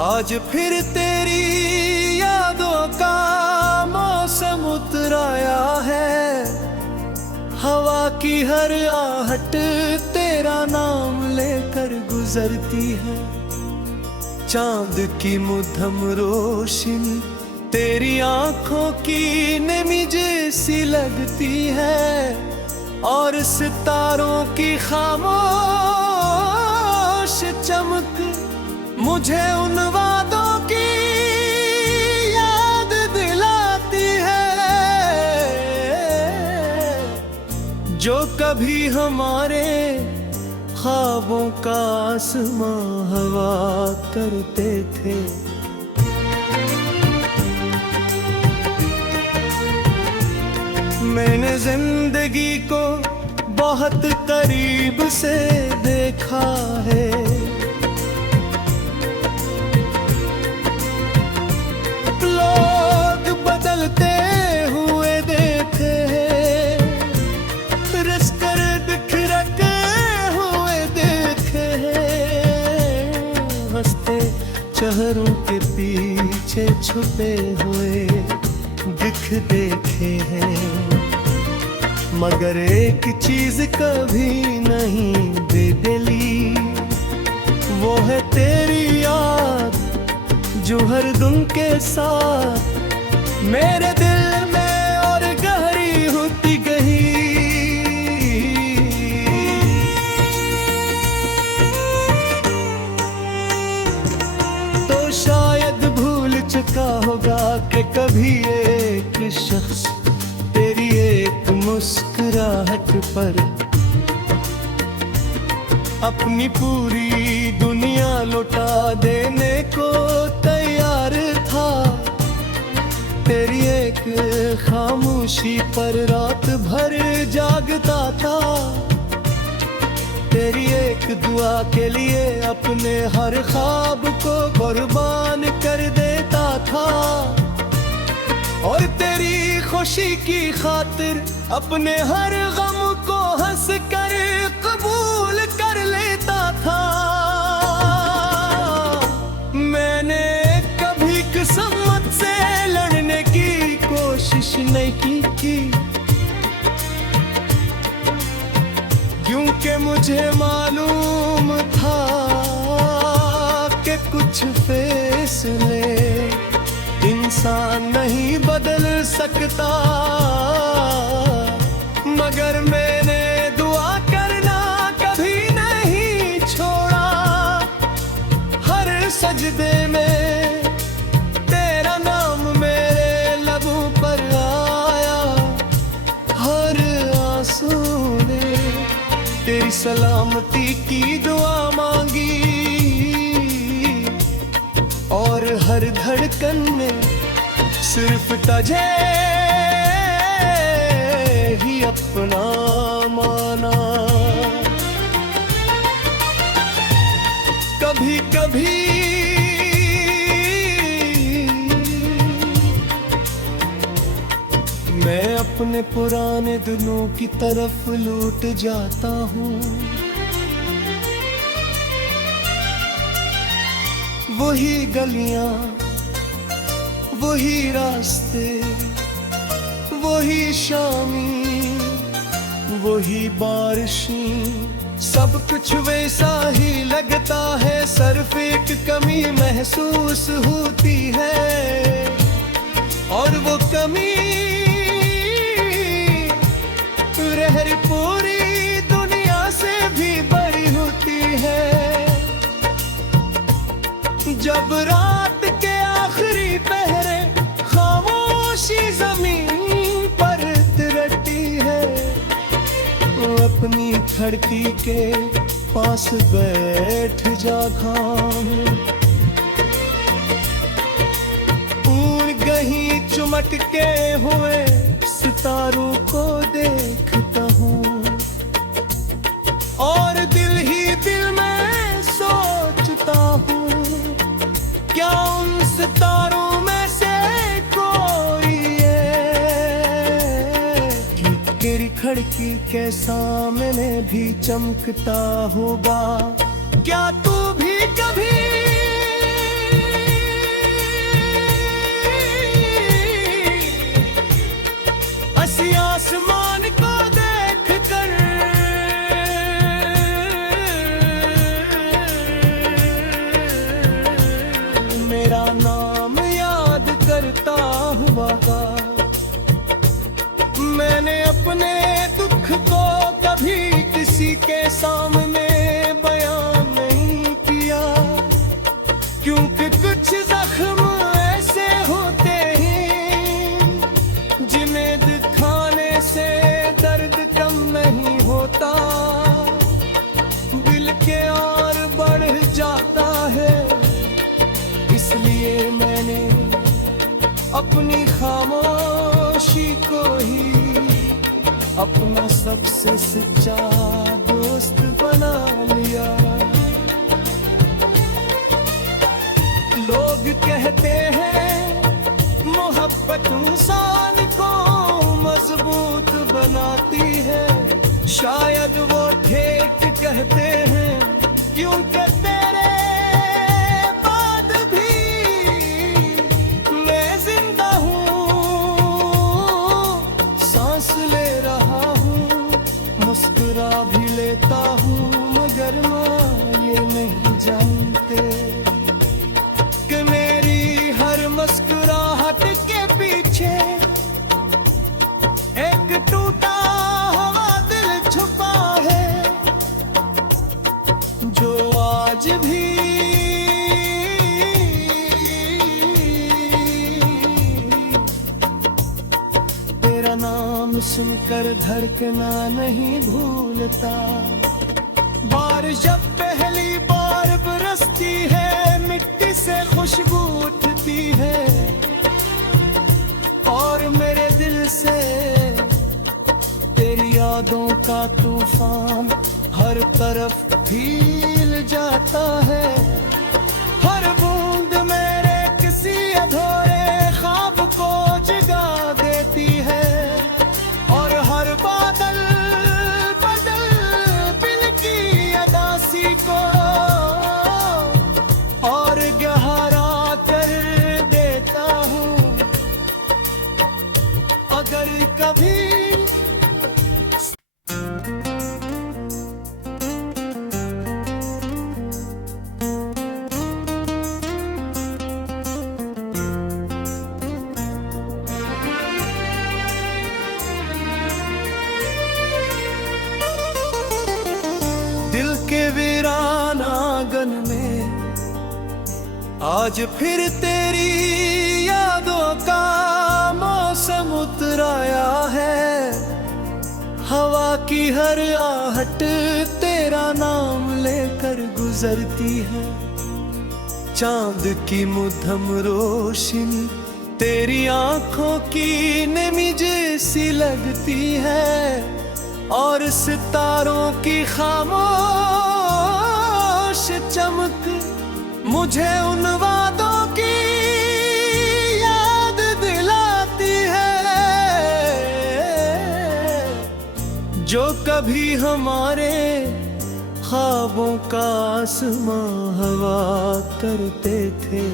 आज फिर तेरी यादों का मौसम उतराया है। हवा की हर आहट तेरा नाम लेकर गुजरती है। चांद की मुद्धम रोशनी तेरी आंखों की नमी जैसी लगती है, और सितारों की खामोश चमक मुझे उन वादों की याद दिलाती है जो कभी हमारे ख्वाबों का आसमां हवा करते थे। मैंने जिंदगी को बहुत करीब से देखा है। लोग बदलते हुए देखे हैं, रस कर बिखरते हुए देखे हैं। हंसते चेहरों के पीछे छुपे हुए दिख देखे हैं, मगर एक चीज कभी नहीं बदली, वो है तेरी याद जो हर दम के साथ मेरे दिल में और गहरी होती गई। तो शायद भूल चुका होगा कि कभी एक शख्स तेरी एक मुस्कुराहट पर अपनी पूरी दुनिया लौटा देने को तैयार था। तेरी एक खामोशी पर रात भर जागता था। तेरी एक दुआ के लिए अपने हर ख्वाब को कुर्बान कर देता था, और तेरी खुशी की खातिर अपने हर गम को हंस कर कबूल कर लेता था। मैंने कभी किस्मत से लड़ने की कोशिश नहीं की, क्योंकि मुझे मालूम था कि कुछ फैसले इंसान नहीं बदल सकता। मगर मैंने दुआ करना कभी नहीं छोड़ा। हर सजदे में तेरा नाम मेरे लबों पर आया। हर आंसू ने तेरी सलामती की दुआ मांगी, और हर धड़कन में सिर्फ तुझे ही अपना माना। कभी कभी मैं अपने पुराने दिनों की तरफ लौट जाता हूँ। वही गलियां, वही रास्ते, वही शामी, वही बारिशें, सब कुछ वैसा ही लगता है। सिर्फ एक कमी महसूस होती है, और वो कमी रहर पूरी दुनिया से भी बड़ी होती है। जब रात के आखिरी पहरे खामोशी जमीन पर तिरटी है, तो अपनी खिड़की के पास बैठ जा खाऊं। ऊन गही चुमटके हुए सितारों को देखता हूँ, और दिल ही दिल में सोचता हूँ, क्या उन सितारों में से कोई है कि तेरी खिड़की के सामने भी चमकता होगा। क्या तू भी कभी किसी आसमान को देख कर मेरा नाम याद करता हुआ गा। मैंने अपने दुख को कभी किसी के सामने बयान नहीं किया, क्योंकि कुछ जख्म ऐसे होते हैं जिन्हें दिखाने से दर्द कम नहीं होता, दिल के और बढ़ जाता है। इसलिए मैंने अपनी खामोशी को ही अपना सबसे सच्चा दोस्त बना लिया। लोग कहते हैं मोहब्बत इंसान को मजबूत बनाती है, शायद वो ठेठ कहते हैं, क्योंकि तेरे बाद भी मैं जिंदा हूँ, सांस ले रहा हूँ, मुस्कुरा भी लेता हूँ, मगर माँ ये नहीं जानते कि मेरी हर मुस्कुराहट के पीछे एक टूटा हुआ दिल छुपा है, जो आज भी तेरा नाम सुनकर धड़कना नहीं भूलता। बारिश जब पहली बार बरसती है, मिट्टी से खुशबू उठती है और मेरे दिल से तेरी यादों का तूफान हर तरफ फैल जाता है। हर बूंद मेरे किसी अधूरे ख्वाब को जगा देती है और हर बादल बदल दिल की अदासी को और गहरा कर देता हूँ। अगर कभी दिल के वीरान आंगन में आज फिर तेरी यादों का मौसम उतराया है। हवा की हर आहट तेरा नाम लेकर गुजरती है, चांद की मुद्धम रोशनी तेरी आंखों की नमी जैसी लगती है और सितारों की खामोश चमक मुझे उन वादों की याद दिलाती है जो कभी हमारे ख्वाबों का आसमां हवा करते थे।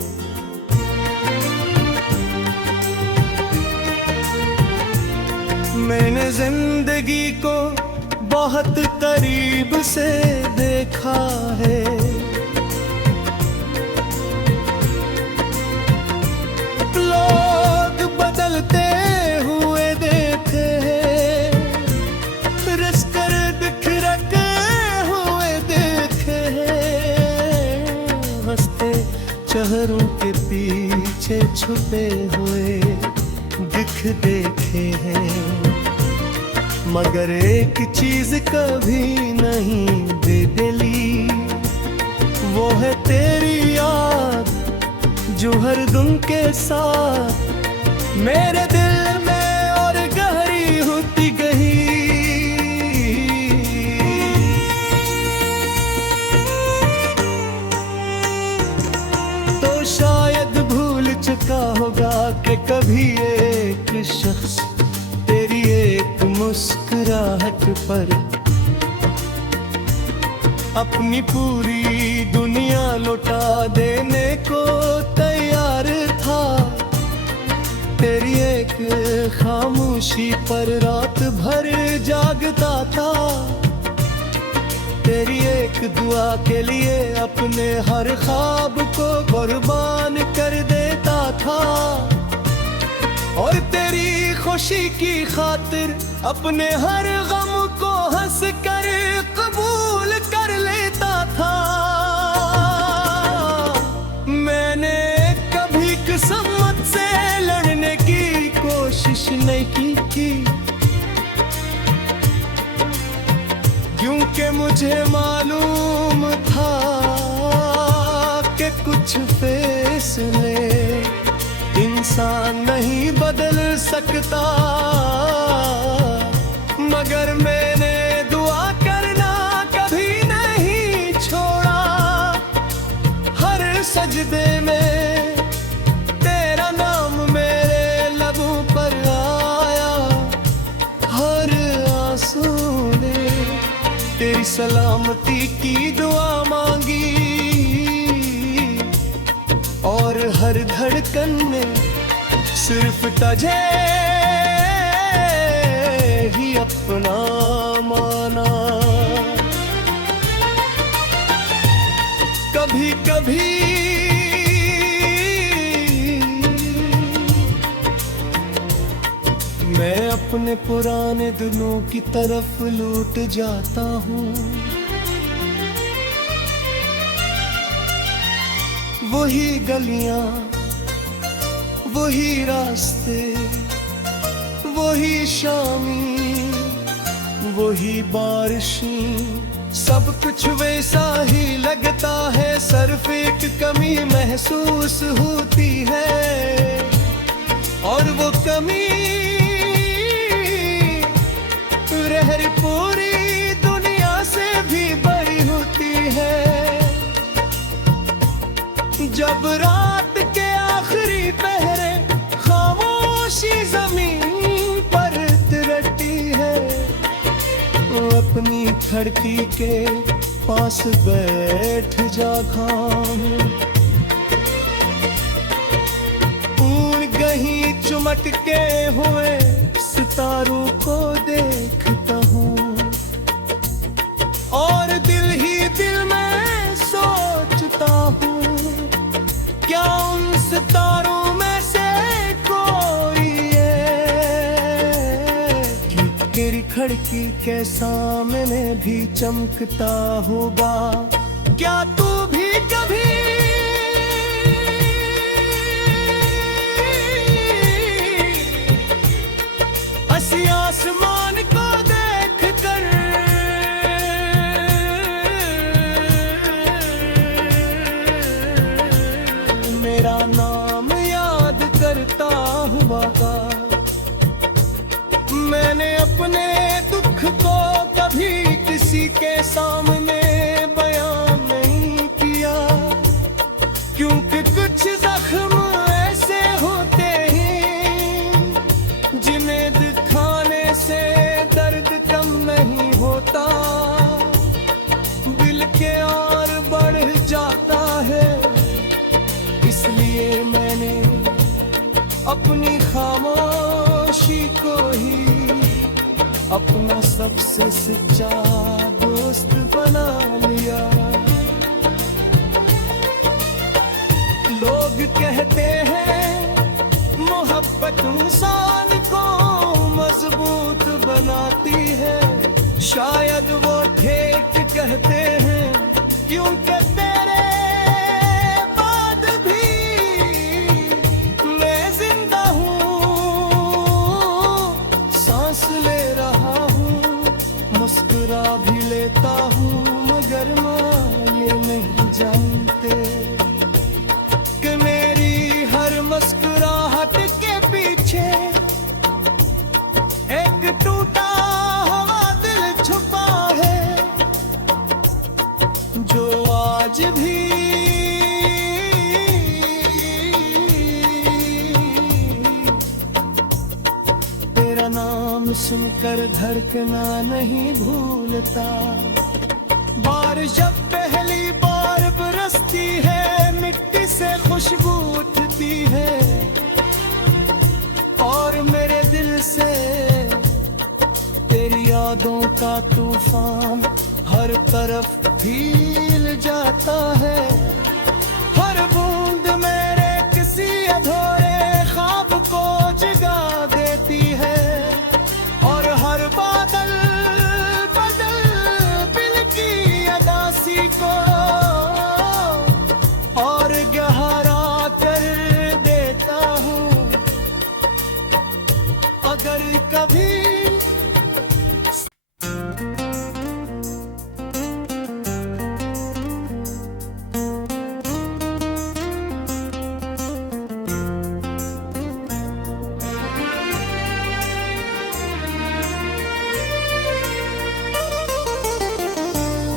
मैंने जिंदगी को बहुत करीब से देखा है, लोग बदलते हुए देखे हैं, रस कर बिखरते हुए देखे हैं, हंसते चेहरों के पीछे छुपे हुए दिख देखे हैं, मगर एक चीज कभी नहीं बदली, वो है तेरी याद जो हर दिन के साथ मेरे दिल में और गहरी होती गई। तो शायद भूल चुका होगा कि कभी एक शख्स तेरी एक मुस्कुराहट पर अपनी पूरी दुनिया लौटा देने को तैयार था। तेरी एक खामोशी पर रात भर जागता था, तेरी एक दुआ के लिए अपने हर ख्वाब को कुर्बान कर देता था, और तेरी खुशी की खातिर अपने हर गम को हंस कर कबूल कर लेता था। मैंने कभी किस्मत से लड़ने की कोशिश नहीं की, क्योंकि मुझे मालूम था कि कुछ फैसले इंसान नहीं बदल सकता, मगर मैंने दुआ करना कभी नहीं छोड़ा। हर सजदे में तेरा नाम मेरे लबों पर आया, हर आंसू ने तेरी सलामती की दुआ मांगी, और हर धड़कन में सिर्फ तुझे ही अपना माना। कभी कभी मैं अपने पुराने दिनों की तरफ लौट जाता हूँ, वही गलियां, वही रास्ते, वही शामी, वही बारिशें, सब कुछ वैसा ही लगता है, सिर्फ एक कमी महसूस होती है, और वो कमी रहर पूरी दुनिया से भी बड़ी होती है। जब रात के आखिरी पहरे खामोशी जमीन पर तिरटी है, अपनी खिड़की के पास बैठ जा खामोश, ऊन गही चमकते हुए सितारों को देखता हूँ, और दिल ही दिल में सोचता हूँ, क्या उन सितारों में से कोई है कि तेरी खिड़की के सामने भी चमकता होगा। क्या तू भी कभी ऐसी आसमान को देख कर मेरा नाम याद करता हुआ? मैंने अपने दुख को कभी किसी के सामने बयान नहीं किया, क्योंकि कुछ जख्म ऐसे होते हैं जिन्हें दिखाने से दर्द कम नहीं होता, दिल के और बढ़ जाता है। इसलिए मैंने अपनी खामोशी को ही अपना सबसे सच्चा दोस्त बना लिया। लोग कहते हैं मोहब्बत इंसान को मजबूत बनाती है, शायद वो ठीक कहते हैं, क्योंकि तेरे बाद भी मैं जिंदा हूँ, सांस ले रहा हूँ, मुस्कुरा भी लेता हूँ, मगर माँ ये नहीं जानते कि मेरी हर मुस्कुराहट के पीछे एक टूटा हुआ दिल छुपा है, जो आज भी तेरा नाम सुनकर धड़कना नहीं भूलता। बारिश जब पहली बार बरसती है, मिट्टी से खुशबू उठती है, और मेरे दिल से तेरी यादों का तूफान हर तरफ भील जाता है। हर बूंद मेरे किसी अधूरे ख्वाब को जगा देती है, और हर बादल बदल दिल की अदासी को और गहरा कर देता हूँ। अगर कभी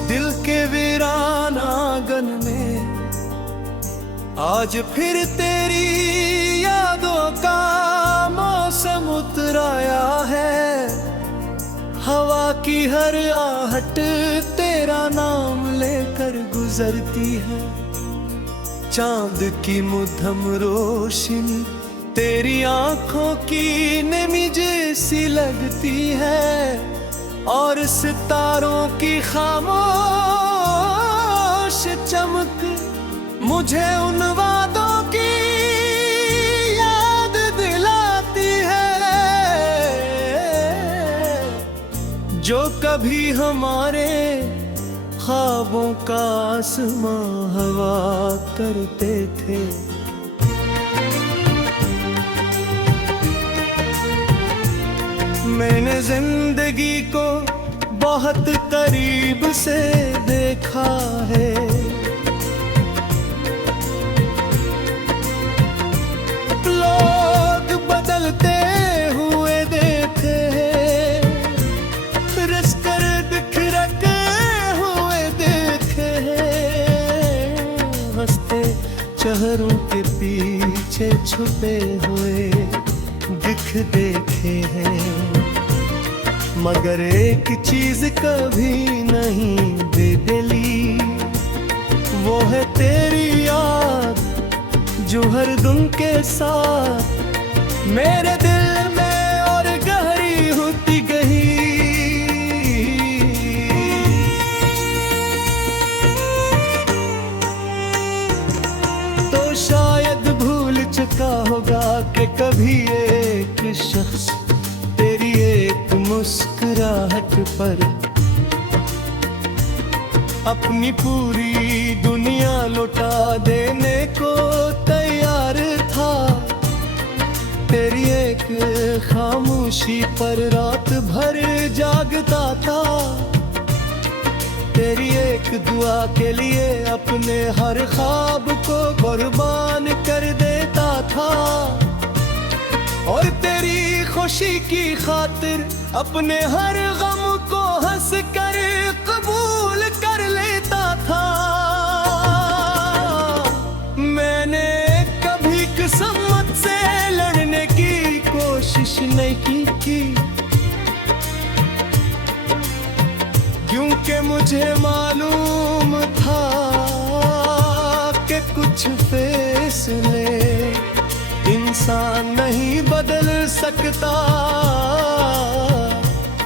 दिल के वीरान आंगन में आज फिर तेरी यादों का मौसम उतराया है। हवा की हर आहट तेरा नाम लेकर गुजरती है। चांद की मुद्धम रोशनी तेरी आंखों की नमी जैसी लगती है, और सितारों की खामोश चमक मुझे उन वादों की याद दिलाती है जो कभी हमारे ख्वाबों का आसमां हवा करते थे। मैंने जिंदगी को बहुत करीब से देखा है। लोग बदलते हुए देखे हैं, रस कर बिखरते हुए देखे हैं, हंसते चेहरों के पीछे छुपे हुए दिख देखे हैं। मगर एक चीज कभी नहीं बदली, वो है तेरी याद जो हर दिन के साथ मेरे दिल में और गहरी होती गई। तो शायद भूल चुका होगा कि कभी एक शख्स तेरी एक मुस्कुराहट पर अपनी पूरी दुनिया लौटा देने को तैयार था। तेरी एक खामोशी पर रात भर जागता था। तेरी एक दुआ के लिए अपने हर ख्वाब को कुर्बान कर देता था, और तेरी खुशी की खातिर अपने हर गम को हंस कर कबूल कर लेता था। मैंने कभी किस्मत से लड़ने की कोशिश नहीं की, क्योंकि मुझे मालूम था कि कुछ फैसले इंसान नहीं बदल सकता।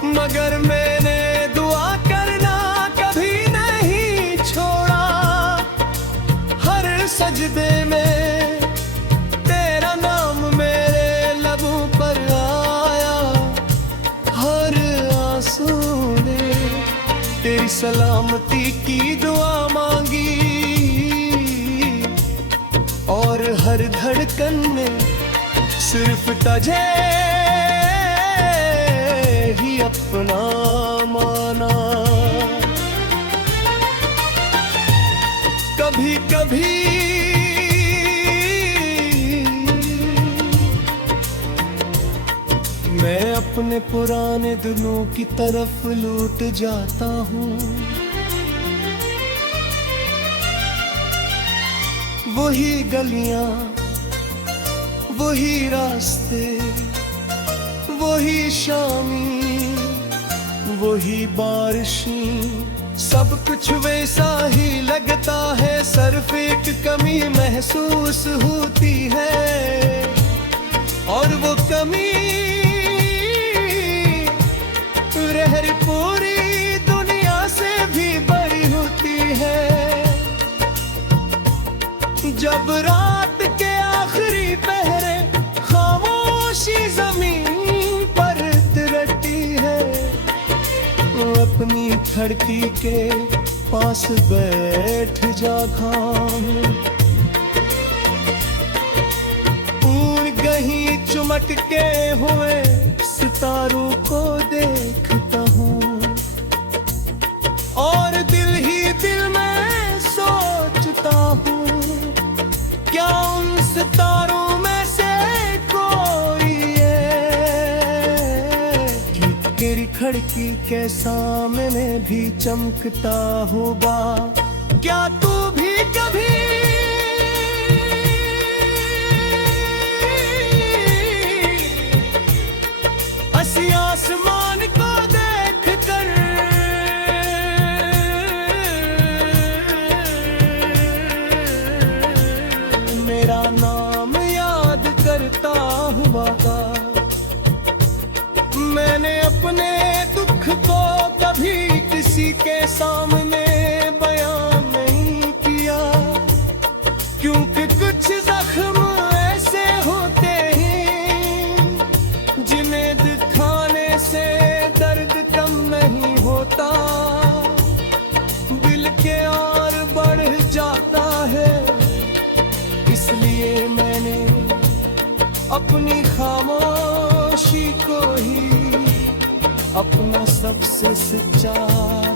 मगर मैंने दुआ करना कभी नहीं छोड़ा। हर सजदे में तेरा नाम मेरे लबों पर आया। हर आंसू ने तेरी सलामती की दुआ मांगी, और हर धड़कन में सिर्फ तुझे ही अपना माना। कभी कभी मैं अपने पुराने दिनों की तरफ लौट जाता हूँ। वही गलियां, वही रास्ते, वही शामी, वही बारिशें, सब कुछ वैसा ही लगता है। सिर्फ एक कमी महसूस होती है, और वो कमी रहर पूरी दुनिया से भी बड़ी होती है। जब रात के आखिरी पहरे खामोशी जमीन पर तिरकती है, अपनी खिड़की के पास बैठ जा खाम, कहीं चुमटके हुए सितारों को देखता हूँ और दिल ही दिल में सोचता हूँ, क्या उन सितारों में से कोई है कि तेरी खिड़की के सामने भी चमकता होगा। क्या तू भी कभी आसमान को देख कर मेरा नाम याद करता हुआ था? मैंने अपने दुख को कभी किसी के सामने बयान नहीं किया, क्योंकि कुछ जख्म ऐसे होते हैं जिन्हें दिखाने से दर्द कम नहीं होता, दिल के और बढ़ जाता है। इसलिए मैंने अपनी खामोशी को ही अपना सबसे सच्चा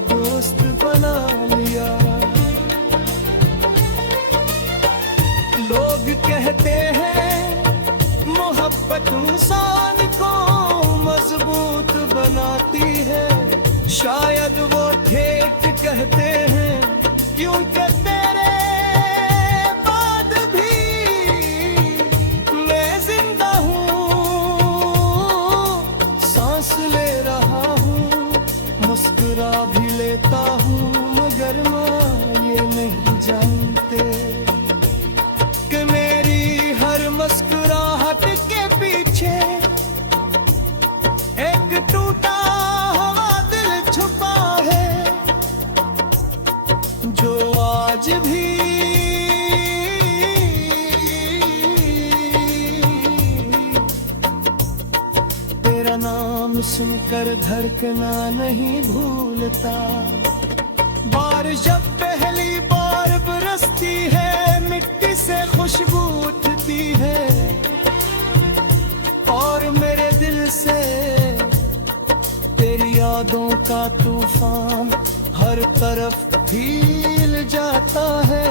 दोस्त बना लिया। लोग कहते हैं मोहब्बत इंसान को मजबूत बनाती है, शायद वो ठेठ कहते हैं, क्योंकि तेरे बाद भी मैं जिंदा हूँ, सांस ले रहा हूँ, मुस्कुरा भी लेता हूँ, मगर माँ ये नहीं जानते कि मेरी हर मुस्कुराहट के पीछे एक टूटा हुआ दिल छुपा है, जो आज भी तेरा नाम सुनकर धड़कना नहीं भूलता। बारिश जब पहली बार बरसती है, मिट्टी से खुशबू उठती है और मेरे दिल से तेरी यादों का तूफान हर तरफ भील जाता है।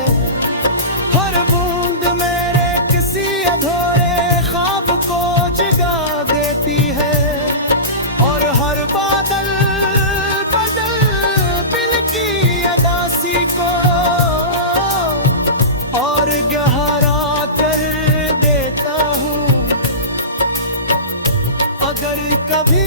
हर बूंद मेरे किसी अधूरे ख्वाब को जगा देती है और हर बादल बदल दिल की अदासी को और गहरा कर देता हूँ। अगर कभी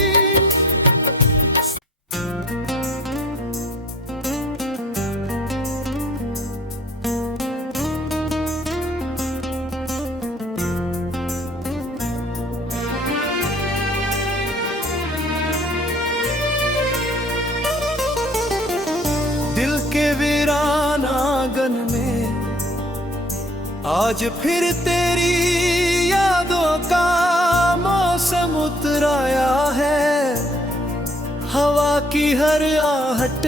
दिल के वीरान आंगन में आज फिर तेरी यादों का मौसम उतराया है। हवा की हर आहट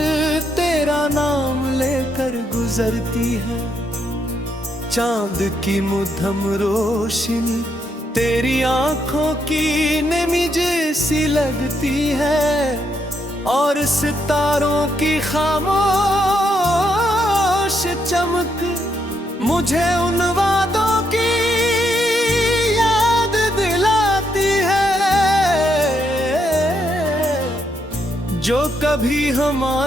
तेरा नाम लेकर गुजरती है, चांद की मुद्धम रोशनी तेरी आंखों की नमी जैसी लगती है और सितारों की खामोश चमक मुझे उन वादों की याद दिलाती है जो कभी हमारे